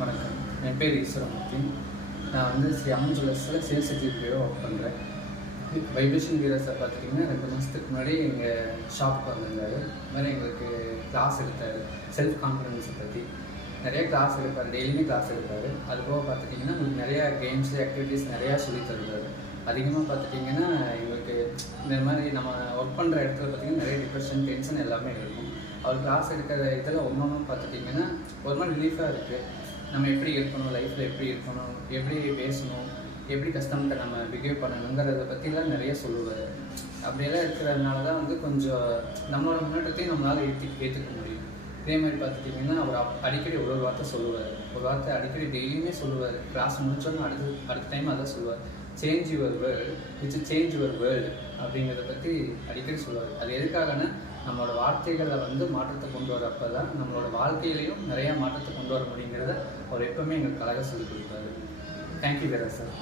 வணக்கம். என் பேர் ஈஸ்வரமூர்த்தி. நான் வந்து ஸ்ரீ அம்மன் ஜுவல்லர்ஸில் சேல்ஸ் எக்ஸிக்யூட்டிவாக ஒர்க் பண்ணுறேன். வைப்ரேஷன் வீரர் சார் பார்த்துட்டிங்கன்னா 2 மாதத்துக்கு முன்னாடி எங்கள் ஷாப்புக்கு வந்திருந்தார். இது மாதிரி எங்களுக்கு கிளாஸ் எடுத்தார். செல்ஃப் கான்ஃபிடென்ஸை பற்றி நிறைய கிளாஸ் எடுப்பார். டெய்லியுமே கிளாஸ் எடுப்பார். அதுபோக பார்த்துட்டிங்கன்னா உங்களுக்கு நிறையா கேம்ஸு ஆக்டிவிட்டீஸ் நிறையா சொல்லி தருவார். அதிகமாக பார்த்துட்டிங்கன்னா எங்களுக்கு இந்த மாதிரி நம்ம ஒர்க் பண்ணுற இடத்துல பார்த்திங்கன்னா நிறைய டிப்ரெஷன், டென்ஷன் எல்லாமே இருக்கும். அவர் கிளாஸ் எடுக்கிற இதில் ஒன்றும் பார்த்துட்டிங்கன்னா ஒரு மாதிரி ரிலீஃபாக இருக்குது. நம்ம எப்படி இருக்கணும், லைஃப்பில் எப்படி இருக்கணும், எப்படி பேசணும், எப்படி கஸ்டமர்கிட்ட நம்ம பிஹேவ் பண்ணணுங்கிறத பற்றிலாம் நிறைய சொல்லுவார். அப்படியெல்லாம் இருக்கிறதுனால தான் வந்து கொஞ்சம் நம்மளோட முன்னேற்றத்தையும் நம்மளால் ஏற்றுக்க முடியும். இதே மாதிரி பார்த்துட்டிங்கன்னா அவர் அடிக்கடி ஒரு வார்த்தை சொல்லுவார். ஒரு வார்த்தை அடிக்கடி டெய்லியுமே சொல்லுவார். கிளாஸ் முடிச்சோன்னு அடுத்த டைம் அதான் சொல்லுவார். Change your world which change your world அப்படிங்கிறத பற்றி அடிக்கடி சொல்லுவார். அது எதுக்காகனா நம்மளோட வார்த்தைகளை வந்து மாற்றத்தை கொண்டு வரப்போ தான் நம்மளோட வாழ்க்கையிலையும் நிறையா மாற்றத்தை கொண்டு வர முடியுங்கிறத அவர் எப்போவுமே எங்களுக்கு அழகாக சொல்லிக் கொடுத்தாரு. தேங்க்யூ வேற சார்.